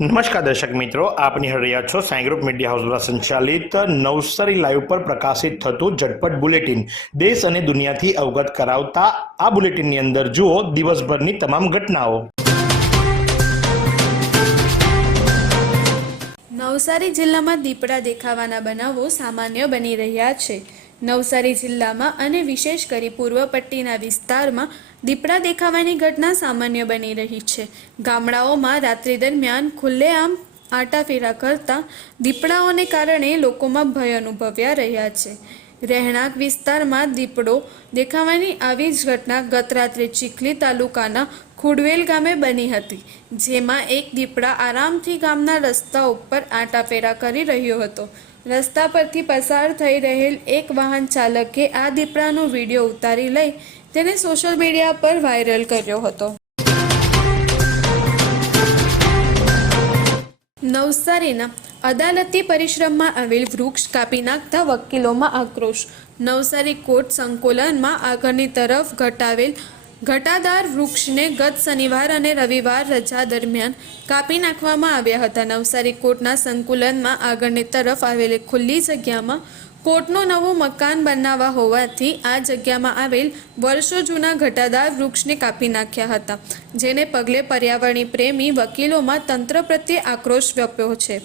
નમસ્કાર દર્શક મિત્રો, આપ નિહાળી છો સાંઈ ગ્રુપ મીડિયા હાઉસ દ્વારા સંચાલિત નવસારી લાઈવ પર પ્રકાશિત થતું ઝટપટ બુલેટિન. દેશ અને દુનિયાથી અવગત કરાવતા આ બુલેટિનની અંદર જુઓ દિવસભરની તમામ ઘટનાઓ. નવસારી જિલ્લામાં દીપડા દેખાવાના બનાવો સામાન્ય બની રહ્યા છે. નવસારી જિલ્લામાં અને વિશેષ કરી પૂર્વ પટ્ટીના વિસ્તારમાં દીપડા દેખાવાની ઘટના સામાન્ય બની રહી છે. ગામડાઓમાં રાત્રિ દરમિયાન ખુલ્લેઆમ આટાફેરા કરતા દીપડાઓને કારણે લોકોમાં ભય અનુભવ્યા રહ્યા છે. રહેણાંક વિસ્તારમાં દીપડો દેખાવાની આવી જ ઘટના ગત રાત્રે ચીખલી તાલુકાના ખુડવેલ ગામે બની હતી, જેમાં એક દીપડા આરામથી ગામના રસ્તા ઉપર આંટાફેરા કરી રહ્યો હતો. રસ્તા પરથી પસાર થઈ રહેલ એક વાહન ચાલકે આ દીપડાનો વીડિયો ઉતારી લઈ તેને સોશિયલ મીડિયા પર વાયરલ કર્યો હતો. નવસારીના અદાલતી પરિશ્રમમાં આવેલ વૃક્ષ કાપી નાખતા વકીલોમાં આક્રોશ. નવસારી કોર્ટ સંકુલનમાં આગળની તરફ ઘટાવેલ ઘટાદાર વૃક્ષને ગત શનિવાર અને રવિવાર રજા દરમિયાન કાપી નાખવામાં આવ્યા હતા. નવસારી કોર્ટના સંકુલનમાં આગળની તરફ આવેલી ખુલ્લી જગ્યામાં કોર્ટનું નવું મકાન બનાવવા હોવાથી આ જગ્યામાં આવેલ વર્ષો જૂના ઘટાદાર વૃક્ષને કાપી નાખ્યા હતા, જેને પગલે પર્યાવરણી પ્રેમી વકીલોમાં તંત્ર પ્રત્યે આક્રોશ વ્યાપ્યો છે.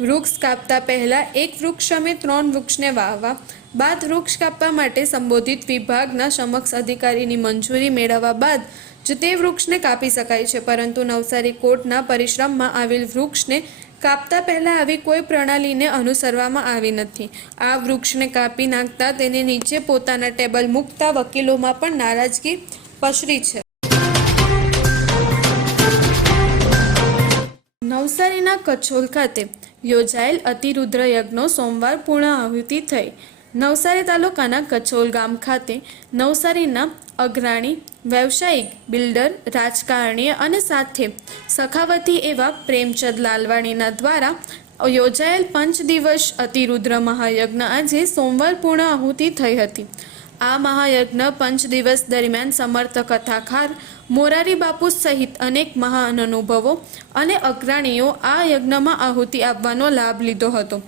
વૃક્ષ કાપતા પહેલાં એક વૃક્ષ સામે ત્રણ વૃક્ષને વાવવા બાદ વૃક્ષ કાપવા માટે સંબોધિત વિભાગના સમક્ષ અધિકારીની મંજૂરી મેળવવા બાદ જ તે વૃક્ષને કાપી શકાય છે. પરંતુ નવસારી કોર્ટના પરિશ્રમમાં આવેલ વૃક્ષને કાપતા પહેલાં આવી કોઈ પ્રણાલીને અનુસરવામાં આવી નથી. આ વૃક્ષને કાપી નાખતા તેને નીચે પોતાના ટેબલ મૂકતા વકીલોમાં પણ નારાજગી પસરી છે. નવસારીના કચ્છોલ ખાતે યોજાયેલ અતિરુદ્ર યજ્ઞો સોમવાર પૂર્ણ આહુતિ થઈ. નવસારી તાલુકાના કચોલ ગામ ખાતે નવસારીના અગ્રણી, વ્યવસાયિક, બિલ્ડર, રાજકારણીય અને સાથે સખાવતી એવા પ્રેમચંદ લાલવાણીના દ્વારા યોજાયેલ પંચ દિવસ અતિરુદ્ર મહાયજ્ઞ આજે સોમવાર પૂર્ણ આહુતિ થઈ હતી. આ મહાયજ્ઞ પંચ દિવસ દરમિયાન સમર્થ કથાકાર, મોરારી બાપુ સહિત અનેક મહાન અનુભવો અને અગ્રણીઓ આ યજ્ઞમાં આહુતિ આપવાનો લાભ લીધો હતો.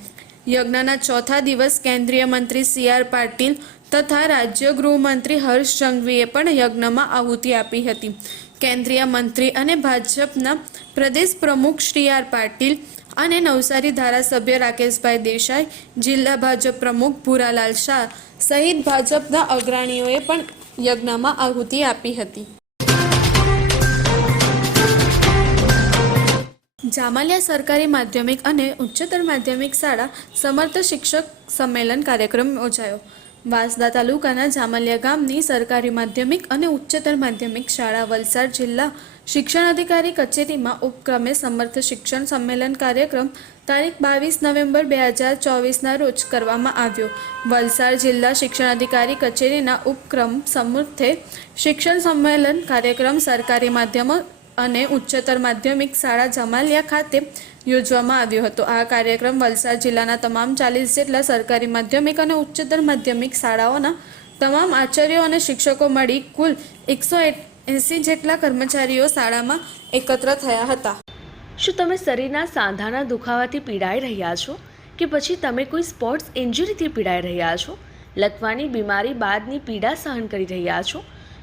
યજ્ઞના ચોથા દિવસ કેન્દ્રીય મંત્રી સી આર પાટીલ તથા રાજ્ય ગૃહમંત્રી હર્ષ સંઘવીએ પણ યજ્ઞમાં આહુતિ આપી હતી. કેન્દ્રીય મંત્રી અને ભાજપના પ્રદેશ પ્રમુખ શ્રી આર પાટીલ અને નવસારી ધારાસભ્ય રાકેશભાઈ દેસાઈ, જિલ્લા ભાજપ પ્રમુખ ભૂરાલાલ શાહ સહિત ભાજપના અગ્રણીઓએ પણ યજ્ઞમાં આહુતિ આપી હતી. જામાલિયા સરકારી માધ્યમિક અને ઉચ્ચતર માધ્યમિક શાળા સમર્થ શિક્ષક સંમેલન કાર્યક્રમ યોજાયો. વાંસદા તાલુકાના જામલિયા ગામની સરકારી માધ્યમિક અને ઉચ્ચતર માધ્યમિક શાળા વલસાડ જિલ્લા શિક્ષણ અધિકારી કચેરીમાં ઉપક્રમે સમર્થ શિક્ષણ સંમેલન કાર્યક્રમ તારીખ બાવીસ નવેમ્બર બે હજાર ચોવીસના રોજ કરવામાં આવ્યો. વલસાડ જિલ્લા શિક્ષણ અધિકારી કચેરીના ઉપક્રમ સમર્થે શિક્ષણ સંમેલન કાર્યક્રમ સરકારી માધ્યમ અને ઉચ્ચતર માધ્યમિક શાળા જમાલિયા ખાતે યોજવામાં આવ્યો હતો. આ કાર્યક્રમ વલસાડ જિલ્લાના તમામ ચાલીસ જેટલા સરકારી માધ્યમિક અને ઉચ્ચતર માધ્યમિક શાળાઓના તમામ આચાર્યો અને શિક્ષકો મળી કુલ એકસો એંસી જેટલા કર્મચારીઓ શાળામાં એકત્ર થયા હતા. શું તમે શરીરના સાંધાના દુખાવાથી પીડાઈ રહ્યા છો? કે પછી તમે કોઈ સ્પોર્ટ્સ ઇન્જરીથી પીડાઈ રહ્યા છો? લકવાની બીમારી બાદની પીડા સહન કરી રહ્યા છો?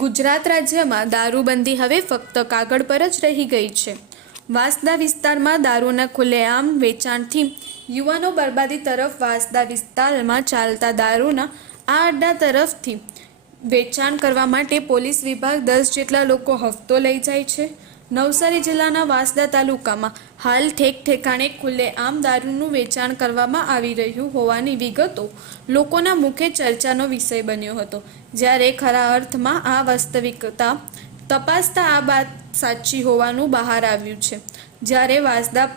ગુજરાત રાજ્યમાં દારૂબંધી હવે ફક્ત કાગળ પર જ રહી ગઈ છે. વાંસદા વિસ્તારમાં દારૂના ખુલ્લેઆમ વેચાણથી યુવાનો બરબાદી તરફ વાંસદા વિસ્તારમાં ચાલતા દારૂના આ અડ્ડા તરફથી વેચાણ કરવા માટે પોલીસ વિભાગ દસ જેટલા લોકો હફતો લઈ જાય છે. નવસારી જિલ્લાના વાંસદા તાલુકામાં હાલ ઠેક ઠેકાણે ખુલ્લેઆમ દારૂનું વેચાણ કરવામાં આવી રહ્યું હોવાની વિગતો લોકોના મુખે ચર્ચાનો વિષય બન્યો હતો. જ્યારે ખરા અર્થમાં આ વાસ્તવિકતા તપાસતા આ વાત સાચી હોવાનું બહાર આવ્યું છે. જ્યારે વાંસદા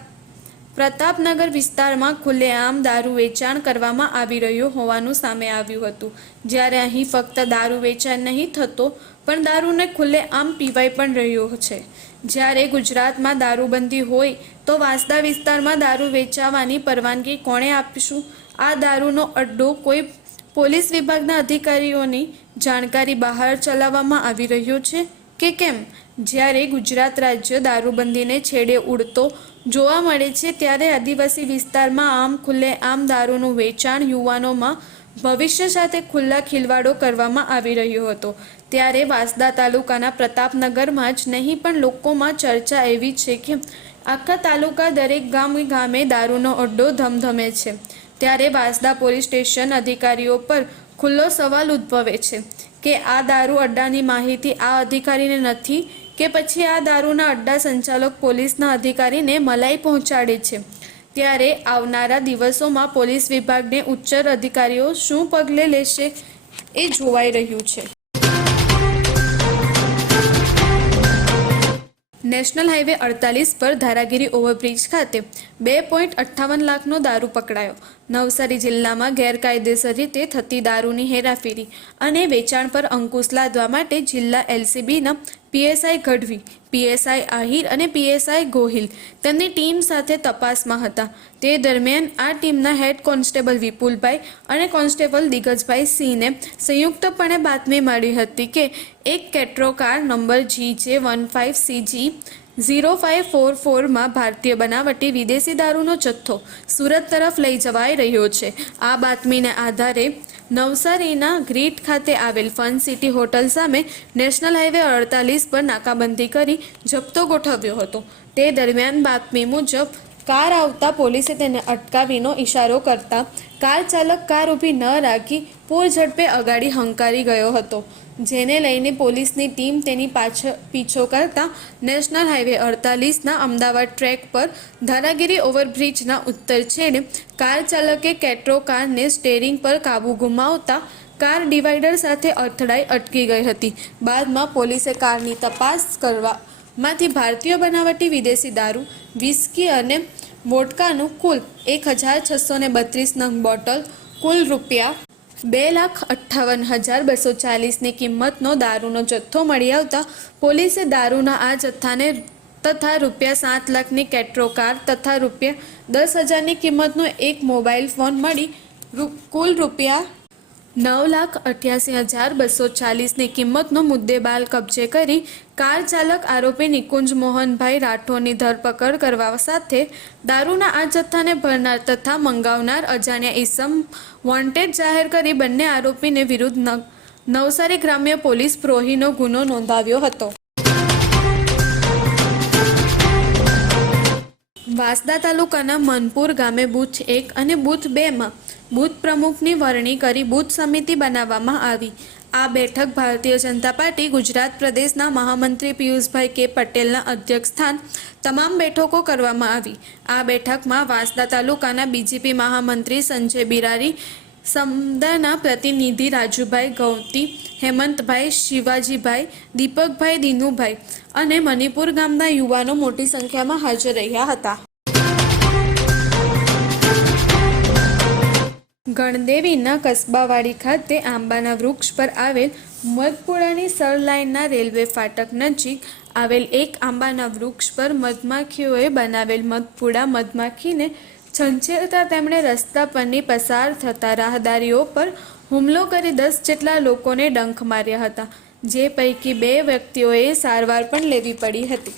પ્રતાપનગર વિસ્તારમાં ખુલ્લેઆમ દારૂ વેચાણ કરવામાં આવી રહ્યું હોવાનું સામે આવ્યું હતું. જ્યારે અહીં ફક્ત દારૂ વેચાણ નહીં થતો પણ દારૂને ખુલ્લે આમ પીવાઈ પણ રહ્યો છે. જ્યારે ગુજરાતમાં દારૂબંધી હોય, તો વાંસદા વિસ્તારમાં દારૂ વેચાવાની પરવાનગી કોણે આપીશું? આ દારૂનો અડ્ડો કોઈ પોલીસ વિભાગના અધિકારીઓની જાણકારી બહાર ચલાવવામાં આવી રહ્યો છે કે કેમ? જ્યારે ગુજરાત રાજ્ય દારૂબંધીને છેડે ઉડતો જોવા મળે છે, ત્યારે આદિવાસી વિસ્તારમાં આમ ખુલ્લે આમ દારૂનું વેચાણ યુવાનોમાં ભવિષ્ય સાથે ખુલ્લા ખિલવાડો કરવામાં આવી રહ્યો હતો. ત્યારે વાંસદા તાલુકાના પ્રતાપનગરમાં જ નહીં, પણ લોકોમાં ચર્ચા એવી છે કે આખા તાલુકા દરેક ગામ ગામે દારૂનો અડ્ડો ધમધમે છે. ત્યારે વાંસદા પોલીસ સ્ટેશન અધિકારીઓ પર ખુલ્લો સવાલ ઉદ્ભવે છે કે આ દારૂ અડ્ડાની માહિતી આ અધિકારીને નથી કે પછી આ દારૂના અડ્ડા સંચાલક પોલીસના અધિકારીને મલાઈ પહોંચાડે છે? ત્યારે આવનારા દિવસોમાં પોલીસ વિભાગને ઉચ્ચ અધિકારીઓ શું પગલે લેશે એ જોવાઈ રહ્યું છે. નેશનલ હાઈવે અડતાલીસ પર ધારાગીરી ઓવરબ્રિજ ખાતે બે પોઈન્ટ અઠ્ઠાવન લાખનો દારૂ પકડાયો. નવસારી જિલ્લામાં ગેરકાયદેસર રીતે થતી દારૂની હેરાફેરી અને વેચાણ પર અંકુશ લાદવા માટે જિલ્લા એલસીબીના પીએસઆઈ ગઢવી પીએસઆઈ આહિર અને પીએસઆઈ ગોહિલ. તેમની ટીમ સાથે તપાસમાં હતા. તે દરમિયાન આ ટીમના હેડ કોન્સ્ટેબલ વિપુલભાઈ અને કોન્સ્ટેબલ દિગ્ગજભાઈ સિંહને સંયુક્તપણે બાતમી મળી હતી કે એક કેટ્રો car number G J one five CG zero five four ફોરમાં ભારતીય બનાવટી વિદેશી દારૂનો જથ્થો સુરત તરફ લઈ જવાઈ રહ્યો છે. આ બાતમીને આધારે નવસારીના ગ્રીટ ખાતે આવેલ ફન સિટી હોટલ સામે નેશનલ હાઈવે અડતાલીસ પર નાકાબંધી કરી જપ્તો ગોઠવ્યો હતો. તે દરમિયાન બાતમી મુજબ કાર આવતા પોલીસે તેને અટકાવીનો ઇશારો કરતા કાર ચાલક કાર ઊભી ન રાખી પૂર ઝડપે અગાડી હંકારી ગયો હતો. જેને લઈને પોલીસની ટીમ તેની પાછળ પીછો કરતા નેશનલ હાઈવે અડતાલીસના અમદાવાદ ટ્રેક પર ધારાગીરી ઓવરબ્રિજના ઉત્તર છેડે કાર ચાલકે કેટ્રો કારને સ્ટેરિંગ પર કાબુ ગુમાવતા કાર ડિવાઈડર સાથે અથડાઈ અટકી ગઈ હતી. બાદમાં પોલીસે કારની તપાસ કરવા માંથી ભારતીય બનાવટી વિદેશી દારૂ, વિસ્કી અને વોડકાનું કુલ એક હજાર છસો ને બત્રીસ નંગ બોટલ, કુલ રૂપિયા બે લાખ અઠ્ઠાવન હજાર બસો ચાલીસની કિંમતનો દારૂનો જથ્થો મળી આવતા પોલીસે દારૂના આ જથ્થાને તથા રૂપિયા સાત લાખની કેટ્રોકાર તથા રૂપિયા દસ હજારની કિંમતનો એક મોબાઈલ ફોન મળી કુલ રૂપિયા નવ લાખ અઠ્યાસી હજાર બસો ચાલીસની કિંમતનો મુદ્દેબાલ કબજે કરી કાર ચાલક આરોપી નિકુંજ મોહનભાઈ રાઠોડની ધરપકડ કરવા સાથે દારૂના આ જથ્થાને ભરનાર તથા મંગાવનાર અજાણ્યા ઈસમ વોન્ટેડ જાહેર કરી બંને આરોપીને વિરુદ્ધ નવસારી ગ્રામ્ય પોલીસ પ્રોહીનો ગુનો નોંધાવ્યો હતો. વાંસદા તાલુકાના મનપુર ગામે બુથ એક અને બૂથ બેમાં બૂથ પ્રમુખની વરણી કરી બૂથ સમિતિ બનાવવામાં આવી. આ બેઠક ભારતીય જનતા પાર્ટી, ગુજરાત પ્રદેશના મહામંત્રી પિયુષભાઈ કે પટેલના અધ્યક્ષસ્થાન તમામ બેઠકો કરવામાં આવી. આ બેઠકમાં વાંસદા તાલુકાના બીજેપી મહામંત્રી સંજય બિરારી, સમુદાયના પ્રતિનિધિ રાજુભાઈ ગૌતી, હેમંતભાઈ શિવાજીભાઈ, દીપકભાઈ દિનુભાઈ અને મણિપુર ગામના યુવાનો મોટી સંખ્યામાં હાજર રહ્યા હતા. ગણદેવીના કસ્બાવાડી ખાતે આંબાના વૃક્ષ પર આવેલ મધપુરાની સર લાઇનના રેલવે ફાટક નજીક આવેલ એક આંબાના વૃક્ષ પર મધમાખીઓએ બનાવેલ મધપુડા મધમાખીને છંછેરતા તેમણે રસ્તા પરની પસાર થતા રાહદારીઓ પર હુમલો કરી દસ જેટલા લોકોને ડંખ માર્યા હતા, જે પૈકી બે વ્યક્તિઓએ સારવાર પણ લેવી પડી હતી.